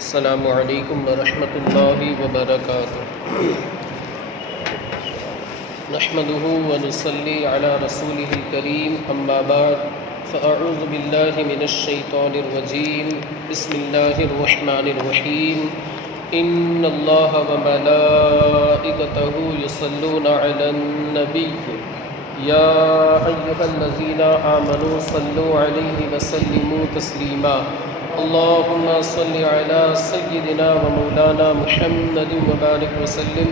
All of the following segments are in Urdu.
السلام علیکم ورحمۃ اللہ وبرکاتہ۔ نحمده ونصلی علی رسولہ الکریم، اما بعد فاعوذ باللہ من الشیطان الرجیم، بسم اللہ الرحمن الرحیم۔ ان اللہ وملائکتہ یصلون علی النبی یا ایھا الذین آمنوا صلوا علیہ وسلموا تسلیما۔ اللہم صل علی سیدنا و مولانا محمد وبارک وسلم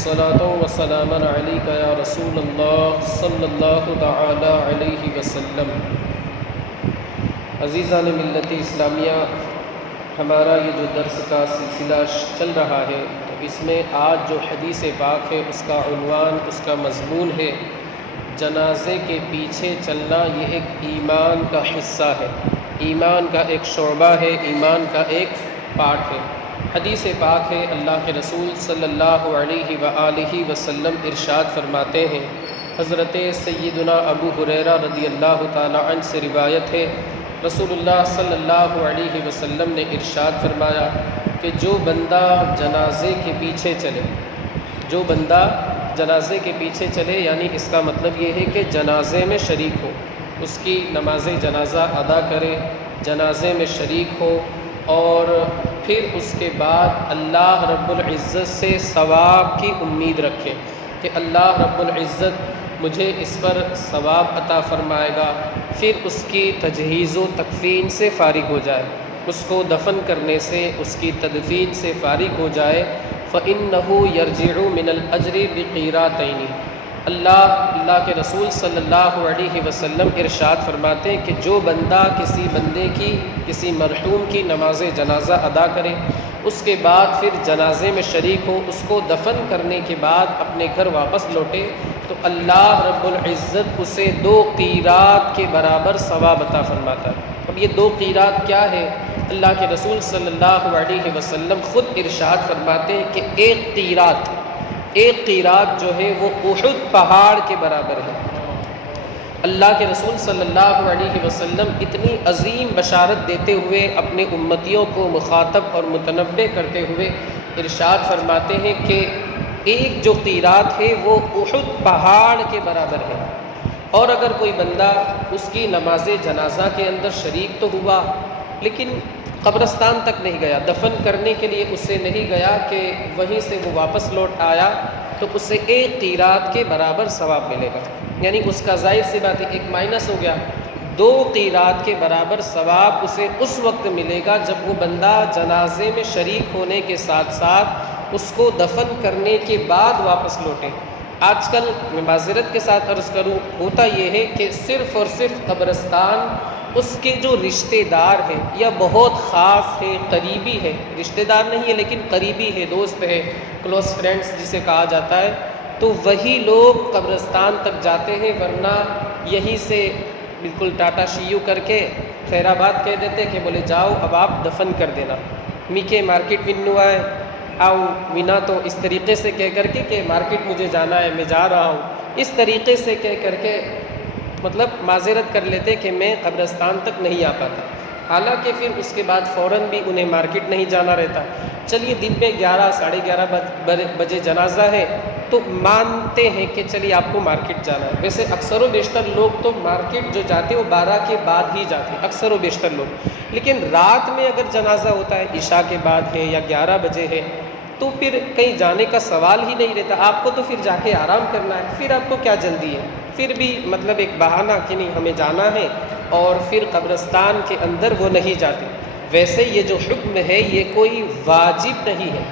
صلاۃ و سلاما علیک یا رسول اللہ صلی اللہ تعالی علیہ وسلم۔ عزیزان ملت اسلامیہ، ہمارا یہ جو درس کا سلسلہ چل رہا ہے، تو اس میں آج جو حدیث پاک ہے اس کا عنوان، اس کا مضمون ہے جنازے کے پیچھے چلنا۔ یہ ایک ایمان کا حصہ ہے، ایمان کا ایک شعبہ ہے، ایمان کا ایک پارٹ ہے۔ حدیث پاک ہے، اللہ کے رسول صلی اللہ علیہ وآلہ وسلم ارشاد فرماتے ہیں، حضرت سیدنا ابو ہریرہ رضی اللہ تعالی عنہ سے روایت ہے، رسول اللہ صلی اللہ علیہ وسلم نے ارشاد فرمایا کہ جو بندہ جنازے کے پیچھے چلے، جو بندہ جنازے کے پیچھے چلے، یعنی اس کا مطلب یہ ہے کہ جنازے میں شریک ہو، اس کی نماز جنازہ ادا کرے، جنازے میں شریک ہو، اور پھر اس کے بعد اللہ رب العزت سے ثواب کی امید رکھے کہ اللہ رب العزت مجھے اس پر ثواب عطا فرمائے گا، پھر اس کی تجہیز و تکفین سے فارغ ہو جائے، اس کو دفن کرنے سے، اس کی تدفین سے فارغ ہو جائے، فَإِنَّهُ يَرْجِعُ مِنَ الْأَجْرِ بِقِيرَاتَيْنِ۔ اللہ کے رسول صلی اللہ علیہ وسلم ارشاد فرماتے ہیں کہ جو بندہ کسی بندے کی، کسی مرحوم کی نماز جنازہ ادا کرے، اس کے بعد پھر جنازے میں شریک ہو، اس کو دفن کرنے کے بعد اپنے گھر واپس لوٹے، تو اللہ رب العزت اسے 2 قیرات کے برابر ثواب عطا فرماتا ہے۔ اب یہ 2 قیرات کیا ہے؟ اللہ کے رسول صلی اللہ علیہ وسلم خود ارشاد فرماتے ہیں کہ ایک قیرات جو ہے وہ احد پہاڑ کے برابر ہے۔ اللہ کے رسول صلی اللہ علیہ وسلم اتنی عظیم بشارت دیتے ہوئے اپنے امتیوں کو مخاطب اور متنبہ کرتے ہوئے ارشاد فرماتے ہیں کہ ایک جو قیرات ہے وہ احد پہاڑ کے برابر ہے، اور اگر کوئی بندہ اس کی نماز جنازہ کے اندر شریک تو ہوا، لیکن قبرستان تک نہیں گیا، دفن کرنے کے لیے اس سے نہیں گیا کہ وہیں سے وہ واپس لوٹ آیا، تو اس سے 1 قیرات کے برابر ثواب ملے گا، یعنی اس کا ظاہر سی بات ہے ایک مائنس ہو گیا۔ 2 قیرات کے برابر ثواب اسے اس وقت ملے گا جب وہ بندہ جنازے میں شریک ہونے کے ساتھ ساتھ اس کو دفن کرنے کے بعد واپس لوٹے۔ آج کل میں معذرت کے ساتھ عرض کروں، ہوتا یہ ہے کہ صرف اور صرف قبرستان اس کے جو رشتہ دار ہے یا بہت خاص ہے، قریبی ہے، رشتہ دار نہیں ہے لیکن قریبی ہے، دوست ہے، کلوز فرینڈز جسے کہا جاتا ہے، تو وہی لوگ قبرستان تک جاتے ہیں، ورنہ یہیں سے بالکل ٹاٹا شیو کر کے خیر آباد کہہ دیتے کہ بولے جاؤ اب آپ دفن کر دینا، میکے مارکیٹ ونو آئے آؤ وینا، تو اس طریقے سے کہہ کر کے کہ مارکیٹ مجھے جانا ہے، میں جا رہا ہوں، اس طریقے سے کہہ کر کے مطلب معذرت کر لیتے کہ میں قبرستان تک نہیں آ پاتا، حالانکہ پھر اس کے بعد فوراً بھی انہیں مارکیٹ نہیں جانا رہتا۔ چلیے دن میں 11 ساڑھے 11 بجے جنازہ ہے تو مانتے ہیں کہ چلیے آپ کو مارکیٹ جانا ہے، ویسے اکثر و بیشتر لوگ تو مارکیٹ جو جاتے ہیں وہ 12 کے بعد ہی جاتے ہیں، اکثر و بیشتر لوگ، لیکن رات میں اگر جنازہ ہوتا ہے، عشاء کے بعد ہے یا 11 بجے ہے، تو پھر کہیں جانے کا سوال ہی نہیں رہتا، آپ کو تو پھر جا کے آرام کرنا ہے، پھر آپ کو کیا جلدی ہے، پھر بھی مطلب ایک بہانہ کہ نہیں ہمیں جانا ہے، اور پھر قبرستان کے اندر وہ نہیں جاتے۔ ویسے یہ جو حکم ہے یہ کوئی واجب نہیں ہے،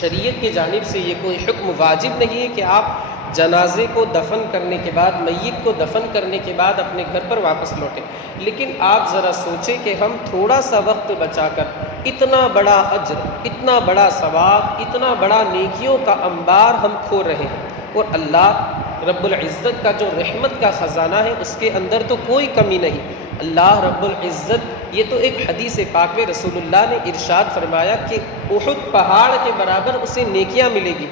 شریعت کی جانب سے یہ کوئی حکم واجب نہیں ہے کہ آپ جنازے کو دفن کرنے کے بعد، میت کو دفن کرنے کے بعد اپنے گھر پر واپس لوٹیں، لیکن آپ ذرا سوچیں کہ ہم تھوڑا سا وقت بچا کر اتنا بڑا اجر، اتنا بڑا ثواب، اتنا بڑا نیکیوں کا انبار ہم کھو رہے ہیں، اور اللہ رب العزت کا جو رحمت کا خزانہ ہے اس کے اندر تو کوئی کمی نہیں۔ اللہ رب العزت، یہ تو ایک حدیث پاک میں رسول اللہ نے ارشاد فرمایا کہ احد پہاڑ کے برابر اسے نیکیاں ملے گی،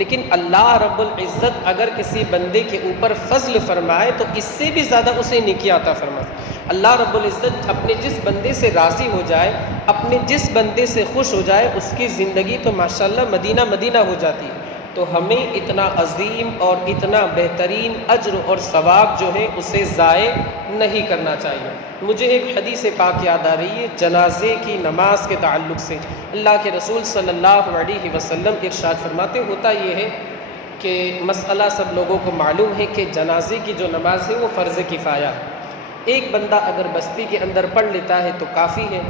لیکن اللہ رب العزت اگر کسی بندے کے اوپر فضل فرمائے تو اس سے بھی زیادہ اسے نیکی عطا فرمائے۔ اللہ رب العزت اپنے جس بندے سے راضی ہو جائے، اپنے جس بندے سے خوش ہو جائے، اس کی زندگی تو ماشاءاللہ مدینہ مدینہ ہو جاتی ہے۔ تو ہمیں اتنا عظیم اور اتنا بہترین اجر اور ثواب جو ہے اسے ضائع نہیں کرنا چاہیے۔ مجھے ایک حدیث پاک یاد آ رہی ہے جنازے کی نماز کے تعلق سے۔ اللہ کے رسول صلی اللہ علیہ وسلم ارشاد فرماتے، ہوتا یہ ہے کہ مسئلہ سب لوگوں کو معلوم ہے کہ جنازے کی جو نماز ہے وہ فرض کفایہ ہے۔ ایک بندہ اگر بستی کے اندر پڑھ لیتا ہے تو کافی ہے،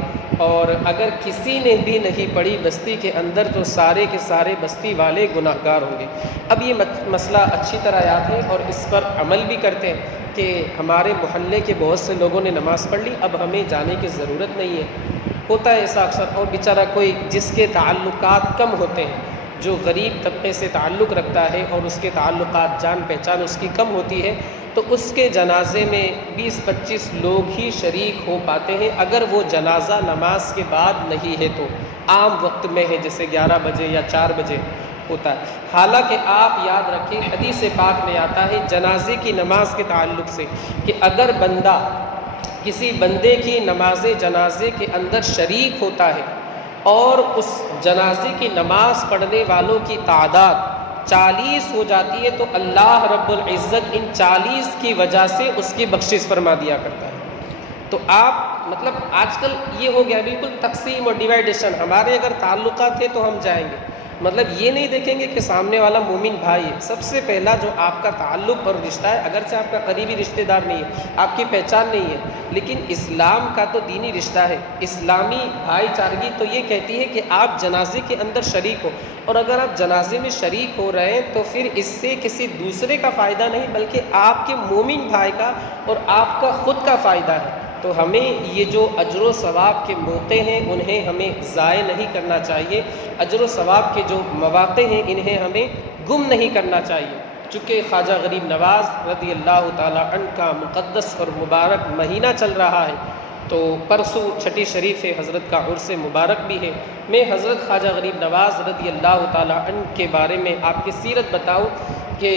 اور اگر کسی نے بھی نہیں پڑھی بستی کے اندر تو سارے کے سارے بستی والے گناہ گار ہوں گے۔ اب یہ مسئلہ اچھی طرح یاد ہے اور اس پر عمل بھی کرتے ہیں کہ ہمارے محلے کے بہت سے لوگوں نے نماز پڑھ لی، اب ہمیں جانے کی ضرورت نہیں ہے۔ ہوتا ہے ایسا اکثر، اور بیچارہ کوئی جس کے تعلقات کم ہوتے ہیں، جو غریب طبقے سے تعلق رکھتا ہے اور اس کے تعلقات جان پہچان اس کی کم ہوتی ہے، تو اس کے جنازے میں 20-25 لوگ ہی شریک ہو پاتے ہیں اگر وہ جنازہ نماز کے بعد نہیں ہے تو۔ عام وقت میں ہے جیسے 11 بجے یا 4 بجے ہوتا ہے۔ حالانکہ آپ یاد رکھیں حدیث پاک میں آتا ہے جنازے کی نماز کے تعلق سے کہ اگر بندہ کسی بندے کی نماز جنازے کے اندر شریک ہوتا ہے اور اس جنازے کی نماز پڑھنے والوں کی تعداد 40 ہو جاتی ہے تو اللہ رب العزت ان 40 کی وجہ سے اس کی بخشش فرما دیا کرتا ہے۔ تو آپ مطلب آج کل یہ ہو گیا بالکل تقسیم اور ڈیوائیڈیشن، ہمارے اگر تعلقات ہیں تو ہم جائیں گے، مطلب یہ نہیں دیکھیں گے کہ سامنے والا مومن بھائی ہے۔ سب سے پہلا جو آپ کا تعلق اور رشتہ ہے، اگرچہ آپ کا قریبی رشتہ دار نہیں ہے، آپ کی پہچان نہیں ہے، لیکن اسلام کا تو دینی رشتہ ہے۔ اسلامی بھائی چارگی تو یہ کہتی ہے کہ آپ جنازے کے اندر شریک ہو، اور اگر آپ جنازے میں شریک ہو رہے ہیں تو پھر اس سے کسی دوسرے کا فائدہ نہیں بلکہ آپ کے مومن بھائی کا اور آپ کا خود کا فائدہ ہے۔ تو ہمیں یہ جو اجر و ثواب کے موقع ہیں انہیں ہمیں ضائع نہیں کرنا چاہیے، اجر و ثواب کے جو مواقع ہیں انہیں ہمیں گم نہیں کرنا چاہیے۔ چونکہ خواجہ غریب نواز رضی اللہ تعالی عنہ کا مقدس اور مبارک مہینہ چل رہا ہے، تو پرسوں چھٹی شریف حضرت کا عرس مبارک بھی ہے۔ میں حضرت خواجہ غریب نواز رضی اللہ تعالی عنہ کے بارے میں آپ کی سیرت بتاؤں کہ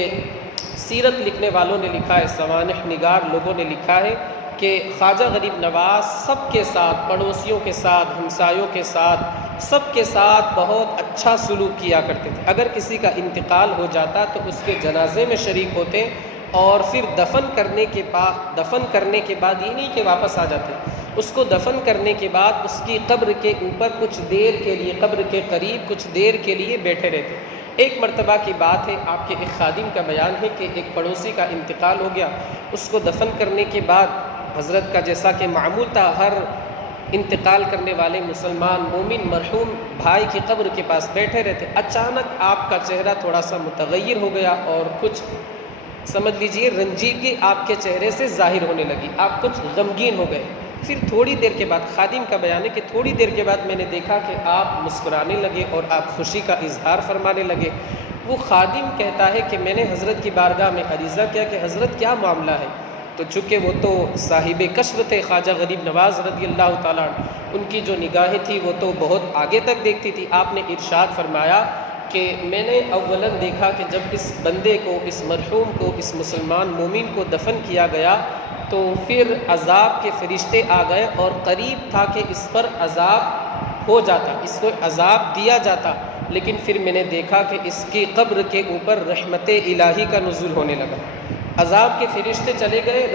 سیرت لکھنے والوں نے لکھا ہے، سوانح نگار لوگوں نے لکھا ہے کہ خواجہ غریب نواز سب کے ساتھ، پڑوسیوں کے ساتھ، ہمسایوں کے ساتھ، سب کے ساتھ بہت اچھا سلوک کیا کرتے تھے۔ اگر کسی کا انتقال ہو جاتا تو اس کے جنازے میں شریک ہوتے، اور پھر دفن کرنے کے بعد یہ نہیں کہ واپس آ جاتے، اس کو دفن کرنے کے بعد اس کی قبر کے اوپر کچھ دیر کے لیے، قبر کے قریب کچھ دیر کے لیے بیٹھے رہتے۔ ایک مرتبہ کی بات ہے، آپ کے ایک خادم کا بیان ہے کہ ایک پڑوسی کا انتقال ہو گیا، اس کو دفن کرنے کے بعد حضرت کا جیسا کہ معمول تھا ہر انتقال کرنے والے مسلمان مومن مرحوم بھائی کی قبر کے پاس بیٹھے رہتے، اچانک آپ کا چہرہ تھوڑا سا متغیر ہو گیا اور کچھ سمجھ لیجئے رنجیدگی آپ کے چہرے سے ظاہر ہونے لگی، آپ کچھ غمگین ہو گئے۔ پھر تھوڑی دیر کے بعد، خادم کا بیان ہے کہ تھوڑی دیر کے بعد میں نے دیکھا کہ آپ مسکرانے لگے اور آپ خوشی کا اظہار فرمانے لگے۔ وہ خادم کہتا ہے کہ میں نے حضرت کی بارگاہ میں عریضہ کیا کہ حضرت کیا معاملہ ہے؟ تو چونکہ وہ تو صاحب کشف تھے خواجہ غریب نواز رضی اللہ تعالیٰ عنہ، ان کی جو نگاہیں تھی وہ تو بہت آگے تک دیکھتی تھی۔ آپ نے ارشاد فرمایا کہ میں نے اولاً دیکھا کہ جب اس بندے کو، اس مرحوم کو، اس مسلمان مومن کو دفن کیا گیا تو پھر عذاب کے فرشتے آ گئے اور قریب تھا کہ اس پر عذاب ہو جاتا، اس کو عذاب دیا جاتا، لیکن پھر میں نے دیکھا کہ اس کی قبر کے اوپر رحمت الہی کا نزول ہونے لگا۔ عذاب کے فرشتے چلے گئے،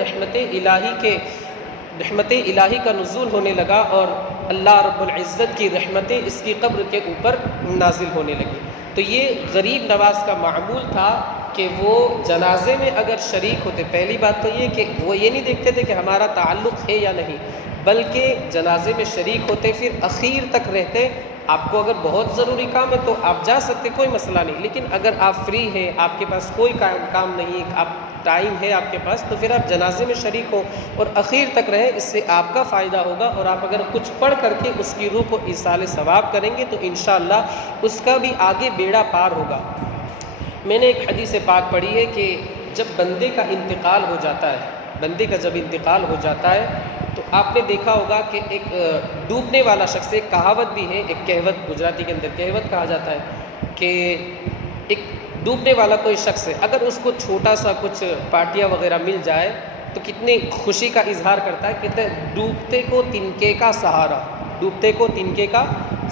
رحمت الہی کا نزول ہونے لگا اور اللہ رب العزت کی رحمتیں اس کی قبر کے اوپر نازل ہونے لگی۔ تو یہ غریب نواز کا معمول تھا کہ وہ جنازے میں اگر شریک ہوتے، پہلی بات تو یہ کہ وہ یہ نہیں دیکھتے تھے کہ ہمارا تعلق ہے یا نہیں، بلکہ جنازے میں شریک ہوتے، پھر اخیر تک رہتے۔ آپ کو اگر بہت ضروری کام ہے تو آپ جا سکتے، کوئی مسئلہ نہیں، لیکن اگر آپ فری ہیں، آپ کے پاس کوئی کام نہیں، آپ ٹائم ہے آپ کے پاس، تو پھر آپ جنازے میں شریک ہو اور اخیر تک رہیں، اس سے آپ کا فائدہ ہوگا، اور آپ اگر کچھ پڑھ کر کے اس کی روح کو ایصال ثواب کریں گے تو انشاءاللہ اس کا بھی آگے بیڑا پار ہوگا۔ میں نے ایک حدیث پاک پڑھی ہے کہ جب بندے کا انتقال ہو جاتا ہے، بندے کا جب انتقال ہو جاتا ہے تو آپ نے دیکھا ہوگا کہ ایک ڈوبنے والا شخص، ایک کہاوت بھی ہے، ایک کہوت گجراتی کے اندر کہوت کہا جاتا ہے کہ ایک ڈوبنے والا کوئی شخص ہے، اگر اس کو چھوٹا سا کچھ پارٹیاں وغیرہ مل جائے تو کتنی خوشی کا اظہار کرتا ہے، کہتے ہیں ڈوبتے کو تنکے کا سہارا، ڈوبتے کو تنکے کا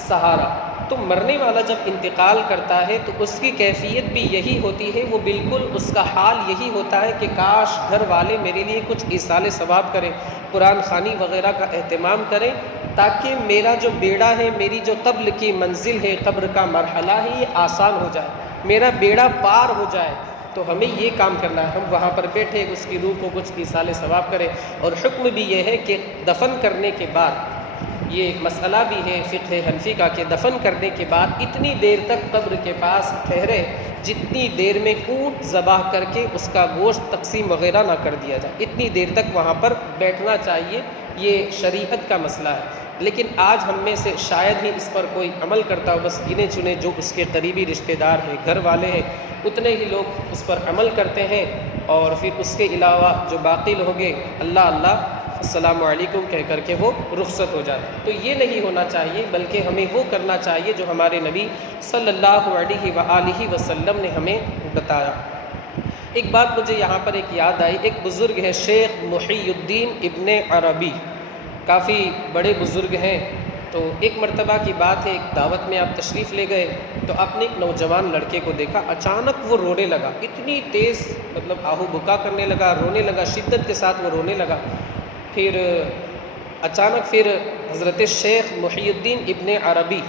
سہارا۔ تو مرنے والا جب انتقال کرتا ہے تو اس کی کیفیت بھی یہی ہوتی ہے، وہ بالکل اس کا حال یہی ہوتا ہے کہ کاش گھر والے میرے لیے کچھ ایصال ثواب کریں، قرآن خوانی وغیرہ کا اہتمام کریں، تاکہ میرا جو بیڑا ہے، میری جو قبر کی منزل ہے، قبر کا مرحلہ ہے، یہ آسان ہو جائے، میرا بیڑا پار ہو جائے۔ تو ہمیں یہ کام کرنا ہے، ہم وہاں پر بیٹھے اس کی روح کو کچھ ایصال ثواب کریں۔ اور حکم بھی یہ ہے کہ دفن کرنے کے بعد، یہ مسئلہ بھی ہے فقہ حنفی کا، کہ دفن کرنے کے بعد اتنی دیر تک قبر کے پاس ٹھہرے جتنی دیر میں اونٹ ذبح کر کے اس کا گوشت تقسیم وغیرہ نہ کر دیا جائے، اتنی دیر تک وہاں پر بیٹھنا چاہیے۔ یہ شریعت کا مسئلہ ہے، لیکن آج ہم میں سے شاید ہی اس پر کوئی عمل کرتا ہو، بس گنے چنے جو اس کے قریبی رشتہ دار ہیں، گھر والے ہیں، اتنے ہی لوگ اس پر عمل کرتے ہیں، اور پھر اس کے علاوہ جو باقی لوگ ہیں اللہ اللہ السلام علیکم کہہ کر کے وہ رخصت ہو جاتے۔ تو یہ نہیں ہونا چاہیے، بلکہ ہمیں وہ کرنا چاہیے جو ہمارے نبی صلی اللہ علیہ وآلہ وسلم نے ہمیں بتایا۔ ایک بات مجھے یہاں پر ایک یاد آئی، ایک بزرگ ہے شیخ محی الدین ابن عربی، کافی بڑے بزرگ ہیں۔ تو ایک مرتبہ کی بات ہے، ایک دعوت میں آپ تشریف لے گئے تو آپ نے ایک نوجوان لڑکے کو دیکھا، اچانک وہ رونے لگا، اتنی تیز مطلب آہو بکا کرنے لگا، رونے لگا، شدت کے ساتھ وہ رونے لگا۔ پھر اچانک پھر حضرت شیخ محی الدین ابن عربی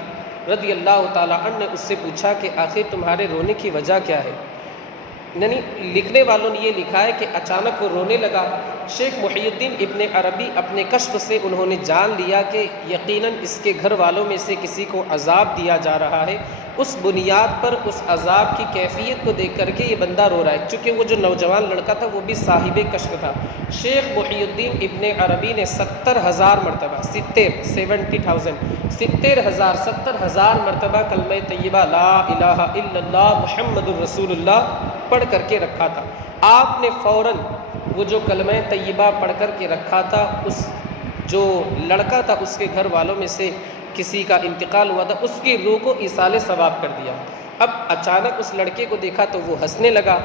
رضی اللہ تعالیٰ عنہ نے اس سے پوچھا کہ آخر تمہارے رونے کی وجہ کیا ہے؟ یعنی لکھنے والوں نے یہ لکھا ہے کہ اچانک وہ رونے لگا۔ شیخ محی الدین ابن عربی اپنے کشف سے انہوں نے جان لیا کہ یقیناً اس کے گھر والوں میں سے کسی کو عذاب دیا جا رہا ہے۔ اس بنیاد پر اس عذاب کی کیفیت کو دیکھ کر کے یہ بندہ رو رہا ہے، چونکہ وہ جو نوجوان لڑکا تھا وہ بھی صاحب کشف تھا۔ شیخ محی الدین ابن عربی نے 70,000 مرتبہ 70,000 مرتبہ کلمہ طیبہ لا الہ الا اللہ محمد الرسول اللہ پڑھ کر کے رکھا تھا۔ آپ نے فوراً وہ جو کلمہ طیبہ پڑھ کر کے رکھا تھا، اس جو لڑکا تھا اس کے گھر والوں میں سے کسی کا انتقال ہوا تھا، اس کی روح کو ایصال ثواب کر دیا۔ اب اچانک اس لڑکے کو دیکھا تو وہ ہنسنے لگا۔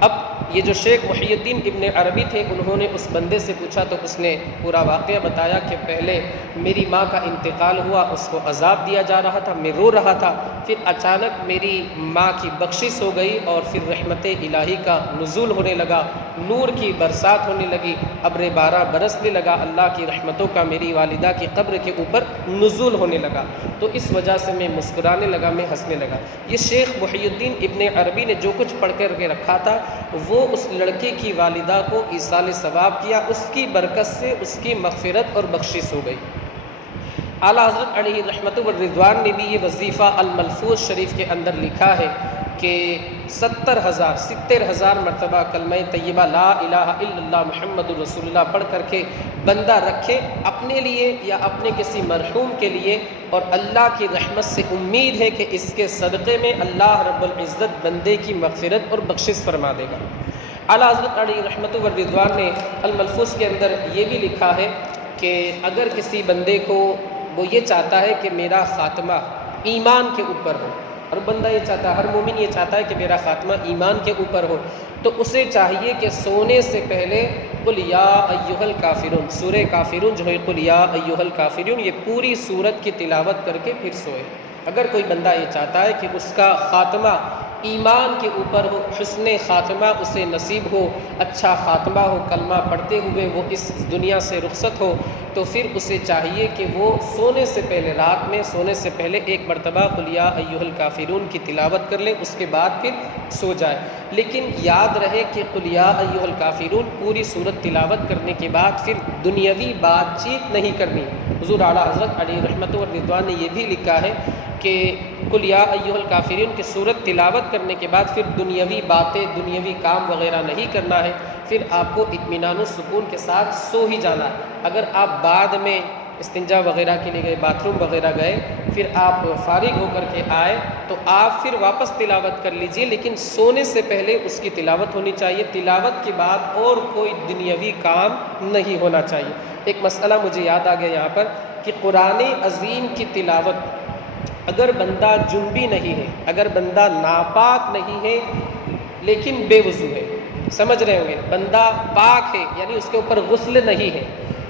اب یہ جو شیخ محی الدین ابن عربی تھے انہوں نے اس بندے سے پوچھا تو اس نے پورا واقعہ بتایا کہ پہلے میری ماں کا انتقال ہوا، اس کو عذاب دیا جا رہا تھا، میں رو رہا تھا، پھر اچانک میری ماں کی بخشش ہو گئی اور پھر رحمت الہی کا نزول ہونے لگا، نور کی برسات ہونے لگی، ابر بارہ برسنے لگا، اللہ کی رحمتوں کا میری والدہ کی قبر کے اوپر نزول ہونے لگا، تو اس وجہ سے میں مسکرانے لگا، میں ہنسنے لگا۔ یہ شیخ محی الدین ابن عربی نے جو کچھ پڑھ کر کے رکھا تھا وہ اس لڑکے کی والدہ کو ایصال ثواب کیا، اس کی برکت سے اس کی مغفرت اور بخشش ہو گئی۔ اعلیٰ حضرت علیہ رحمت والرضوان نے بھی یہ وظیفہ الملفوظ شریف کے اندر لکھا ہے کہ 70,000 مرتبہ کلمہ طیبہ لا الہ الا اللہ محمد الرسول اللہ پڑھ کر کے بندہ رکھے اپنے لیے یا اپنے کسی مرحوم کے لیے، اور اللہ کی رحمت سے امید ہے کہ اس کے صدقے میں اللہ رب العزت بندے کی مغفرت اور بخشش فرما دے گا۔ اعلیٰ حضرت علیہ رحمت والرضوان نے الملفوظ کے اندر یہ بھی لکھا ہے کہ اگر کسی بندے کو وہ یہ چاہتا ہے کہ میرا خاتمہ ایمان کے اوپر ہو، ہر بندہ یہ چاہتا ہے، ہر مومن یہ چاہتا ہے کہ میرا خاتمہ ایمان کے اوپر ہو، تو اسے چاہیے کہ سونے سے پہلے قل یا ایھا الکافرون، سورہ کافرون جو ہے قل یا ایھا الکافرون، یہ پوری سورت کی تلاوت کر کے پھر سوئے۔ اگر کوئی بندہ یہ چاہتا ہے کہ اس کا خاتمہ ایمان کے اوپر ہو، حسن خاتمہ اسے نصیب ہو، اچھا خاتمہ ہو، کلمہ پڑھتے ہوئے وہ اس دنیا سے رخصت ہو، تو پھر اسے چاہیے کہ وہ سونے سے پہلے، رات میں سونے سے پہلے ایک مرتبہ قل یا ایھا الکافرون کی تلاوت کر لے، اس کے بعد پھر سو جائے۔ لیکن یاد رہے کہ قل یا ایھا الکافرون پوری سورت تلاوت کرنے کے بعد پھر دنیاوی بات چیت نہیں کرنی۔ حضور اعلیٰ حضرت علیہ رحمت والرضوان نے یہ بھی لکھا ہے کہ قل یا ایھا الکافرون کی سورت تلاوت کرنے کے بعد پھر دنیاوی باتیں، دنیاوی کام وغیرہ نہیں کرنا ہے، پھر آپ کو اطمینان و سکون کے ساتھ سو ہی جانا ہے۔ اگر آپ بعد میں استنجا وغیرہ کے لیے گئے، باتھ روم وغیرہ گئے، پھر آپ فارغ ہو کر کے آئے تو آپ پھر واپس تلاوت کر لیجئے، لیکن سونے سے پہلے اس کی تلاوت ہونی چاہیے، تلاوت کے بعد اور کوئی دنیاوی کام نہیں ہونا چاہیے۔ ایک مسئلہ مجھے یاد آ گیا یہاں پر کہ قرآن عظیم کی تلاوت اگر بندہ جنبی نہیں ہے، اگر بندہ ناپاک نہیں ہے لیکن بے وضو ہے، سمجھ رہے ہوں گے، بندہ پاک ہے یعنی اس کے اوپر غسل نہیں ہے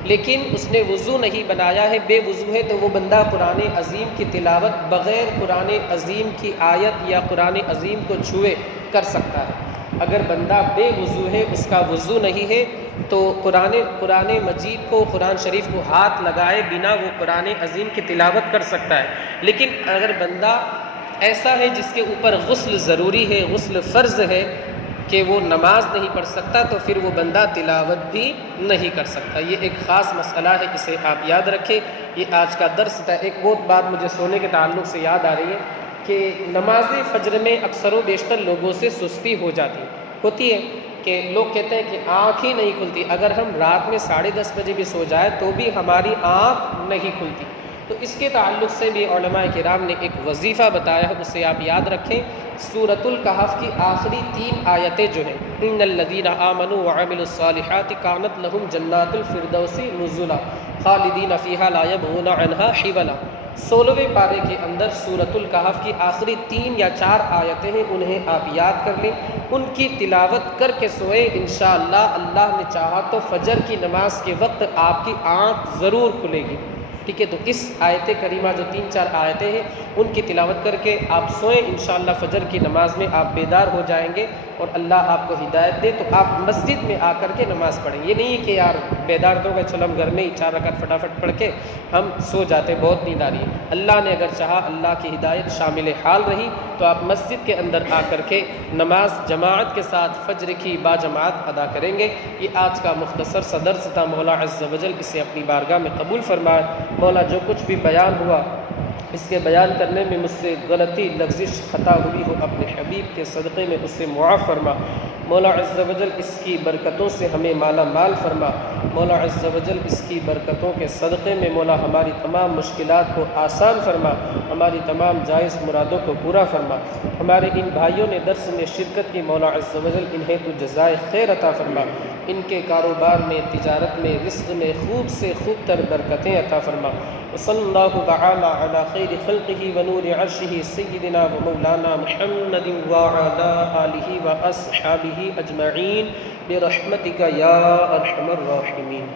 لیکن اس نے وضو نہیں بنایا ہے، بے وضو ہے، تو وہ بندہ قرآن عظیم کی تلاوت بغیر قرآن عظیم کی آیت یا قرآن عظیم کو چھوئے کر سکتا ہے۔ اگر بندہ بے وضو ہے، اس کا وضو نہیں ہے، تو قرآن مجید کو، قرآن شریف کو ہاتھ لگائے بنا وہ قرآن عظیم کی تلاوت کر سکتا ہے۔ لیکن اگر بندہ ایسا ہے جس کے اوپر غسل ضروری ہے، غسل فرض ہے کہ وہ نماز نہیں پڑھ سکتا، تو پھر وہ بندہ تلاوت بھی نہیں کر سکتا۔ یہ ایک خاص مسئلہ ہے، اسے آپ یاد رکھیں۔ یہ آج کا درس تھا۔ ایک بہت بات مجھے سونے کے تعلق سے یاد آ رہی ہے کہ نماز فجر میں اکثر و بیشتر لوگوں سے سستی ہوتی ہے کہ لوگ کہتے ہیں کہ آنکھ ہی نہیں کھلتی، اگر ہم رات میں 10:30 بجے بھی سو جائیں تو بھی ہماری آنکھ نہیں کھلتی۔ تو اس کے تعلق سے بھی علماء کرام نے ایک وظیفہ بتایا ہے، اسے آپ یاد رکھیں۔ سورۃ الکہف کی آخری 3 آیتیں جو ہیں، ان الذین آمنوا وعملوا الصالحات کانت لہم جنات الفردوس نزلا خالدین فیہا لا یبغون عنہا حولا، 16ویں پارے کے اندر سورۃ الکہف کی آخری 3 یا 4 آیتیں ہیں، انہیں آپ یاد کر لیں، ان کی تلاوت کر کے سوئیں، انشاءاللہ اللہ نے چاہا تو فجر کی نماز کے وقت آپ کی آنکھ ضرور کھلے گی۔ ٹھیک ہے، تو اس آیت کریمہ جو 3-4 آیتیں ہیں ان کی تلاوت کر کے آپ سوئیں، انشاءاللہ فجر کی نماز میں آپ بیدار ہو جائیں گے اور اللہ آپ کو ہدایت دے تو آپ مسجد میں آ کر کے نماز پڑھیں۔ یہ نہیں کہ یار بیدار تو گئے چلو ہم گھر میں ہی 4 رکعت فٹافٹ پڑھ کے ہم سو جاتے، بہت نیند آ رہی ہے۔ اللہ نے اگر چاہا، اللہ کی ہدایت شامل حال رہی تو آپ مسجد کے اندر آ کر کے نماز جماعت کے ساتھ فجر کی باجماعت ادا کریں گے۔ یہ آج کا مختصر سا درس تھا، مولا عز و جل اسے اپنی بارگاہ میں قبول فرمائے۔ مولا جو کچھ بھی بیان ہوا اس کے بیان کرنے میں مجھ سے غلطی، لغزش، خطا ہوئی ہو، اپنے حبیب کے صدقے میں اسے معاف فرما۔ مولا عز و جل اس کی برکتوں سے ہمیں مالا مال فرما۔ مولا عز و جل اس کی برکتوں کے صدقے میں مولا ہماری تمام مشکلات کو آسان فرما، ہماری تمام جائز مرادوں کو پورا فرما۔ ہمارے ان بھائیوں نے درس میں شرکت کی، مولا عز و جل انہیں تو جزائے خیر عطا فرما، ان کے کاروبار میں، تجارت میں، رزق میں خوب سے خوب تر برکتیں عطا فرما۔ وصلی اللہ تعالی علی خیر خلقہ ونور عرشہ سیدنا و مولانا محمد وعلی آلہ واصحابہ اجمعین برحمتک یا ارحم الراحمین۔